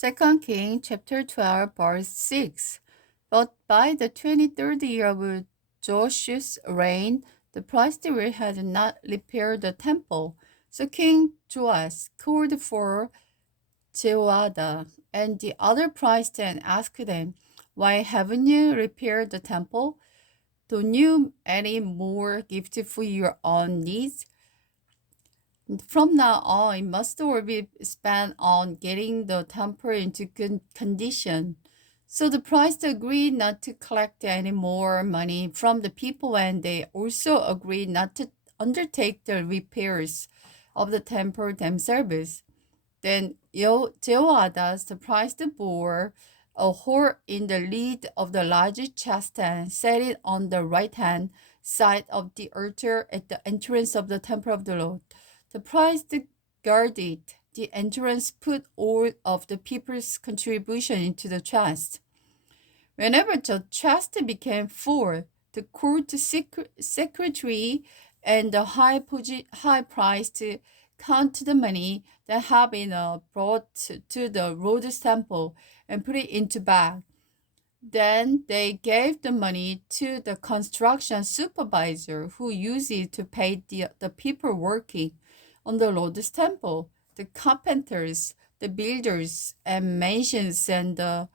2 King chapter 12 verse 6. But by the 23rd year of Joshua's reign, the priest had not repaired the temple. So King Joash called for Jehoiada and the other priests and asked them, "Why haven't you repaired the temple? Don't you any more gift for your own needs? From now on, it must all be spent on getting the temple into good condition." So the priest agreed not to collect any more money from the people, and they also agreed not to undertake the repairs of the temple themselves. Then Jehoiada, the priest, bore a horse in the lead of the large chest and set it on the right hand side of the altar at the entrance of the temple of the Lord. The priest guarded the entrance, put all of the people's contribution into the chest. Whenever the chest became full, the court secretary and the high priest count the money that had been brought to the Rhodes temple and put it into bag. Then they gave the money to the construction supervisor who used it to pay the people working on the Rhodes temple, the carpenters, the builders, and masons, and the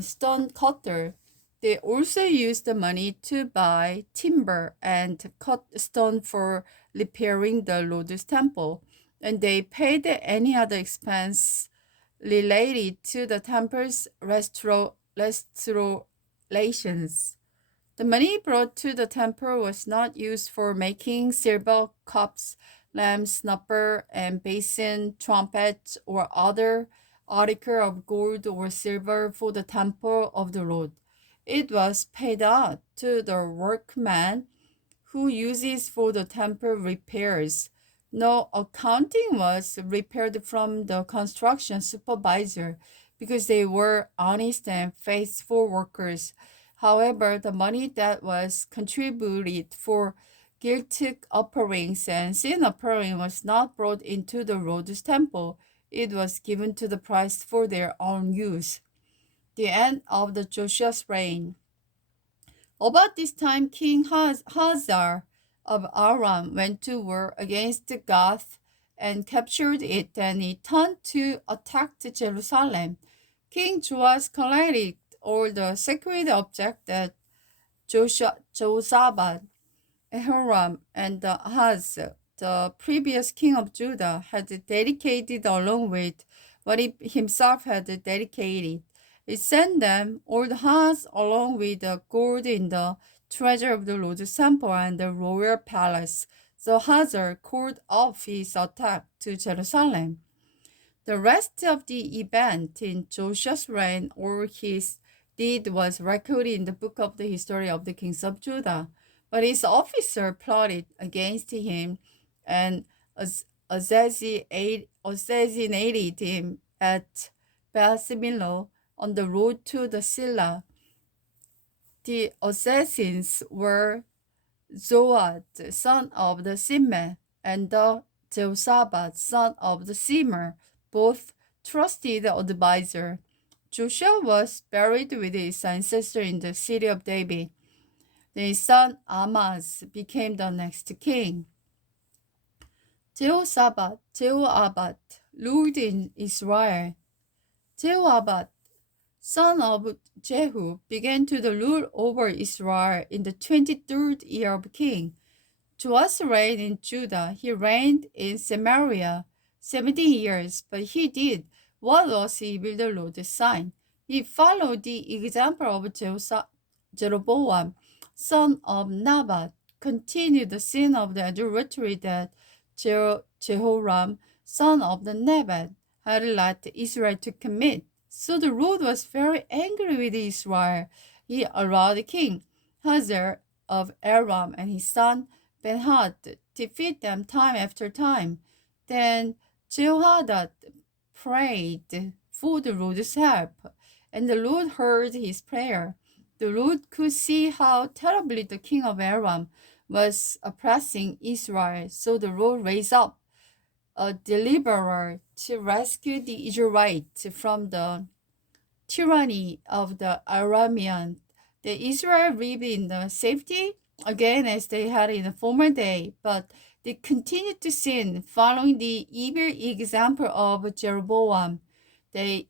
stone cutter. They also used the money to buy timber and cut stone for repairing the Lotus temple, and they paid any other expense related to the temple's restorations. The money brought to the temple was not used for making silver cups, lamps, snuffer, and basin, trumpets, or other article of gold or silver for the temple of the Lord. It was paid out to the workman who uses for the temple repairs. No accounting was prepared from the construction supervisor because they were honest and faithful workers. However, the money that was contributed for guilt offerings and sin offering was not brought into the Lord's temple. It was given to the priests for their own use. The end of the Joshua's reign. About this time, King Hazar of Aram went to war against Gath and captured it, and he turned to attack Jerusalem. King Joash collected all the sacred objects that Josaphat, Hiram, and Ahaz, the previous king of Judah, had dedicated along with what he himself had dedicated. He sent them all the hearts along with the gold in the treasure of the Lord's temple and the royal palace. So Hazar called off his attack to Jerusalem. The rest of the event in Joshua's reign or his deed was recorded in the book of the history of the kings of Judah. But his officer plotted against him and assassinated him at Beth-Millo on the road to the Silla. The assassins were Zoad, son of the Simeh, and the Jehoshaphat, son of the Simmer, both trusted advisor. Joshua was buried with his ancestor in the city of David. Then his son Amaz became the next king. Jehoshaphat ruled in Israel. Jehoshaphat, son of Jehu, began to rule over Israel in the 23rd year of king. Joash reigned in Judah. He reigned in Samaria 17 years, but he did what was evil the Lord's sign. He followed the example of Jeroboam, son of Nabat, continued the sin of the adultery that Jehoram, son of the Nebat, had led Israel to commit. So the Lord was very angry with Israel. He allowed King Hazar of Aram and his son Ben-Hadad defeat them time after time. Then Jehoiada prayed for the Lord's help, and the Lord heard his prayer. The Lord could see how terribly the king of Aram was oppressing Israel, so the Lord raised up a deliverer to rescue the Israelites from the tyranny of the Arameans. The Israel lived in the safety again as they had in the former day, but they continued to sin, following the evil example of Jeroboam. They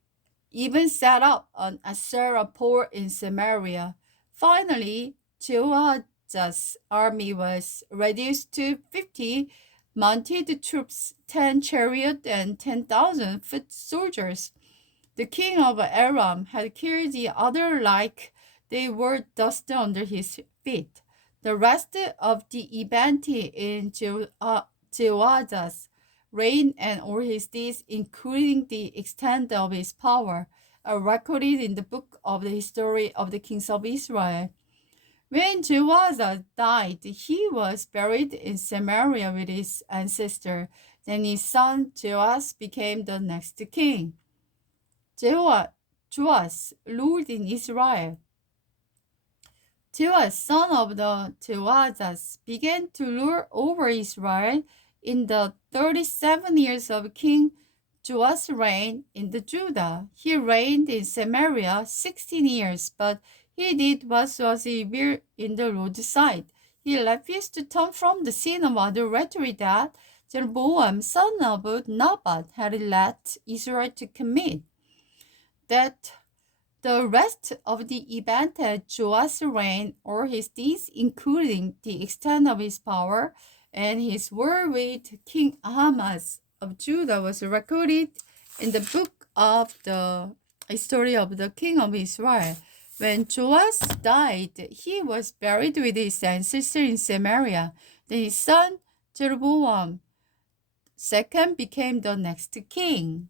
even set up an Asherah pole in Samaria. Finally, Jehoahaz's army was reduced to 50 mounted troops, 10 chariot, and 10,000 foot soldiers. The king of Aram had killed the other like they were dust under his feet. The rest of the event in Jehoahaz's reign and all his deeds, including the extent of his power, are recorded in the book of the history of the kings of Israel. When Jehoahaz died, he was buried in Samaria with his ancestor. Then his son Joash became the next king. Joash ruled in Israel. Joash, son of the Jehoahaz, began to rule over Israel in the 37 years of King Joash's reign in the Judah. He reigned in Samaria 16 years, but he did what was evil in the Lord's sight. He refused to turn from the sin of idolatry that Jeroboam, son of Nebat, had led Israel to commit. That the rest of the event at Joash's reign, or his deeds, including the extent of his power and his war with King Ahaz of Judah, was recorded in the book of the history of the king of Israel. When Joash died, he was buried with his ancestor in Samaria. Then his son Jeroboam II became the next king.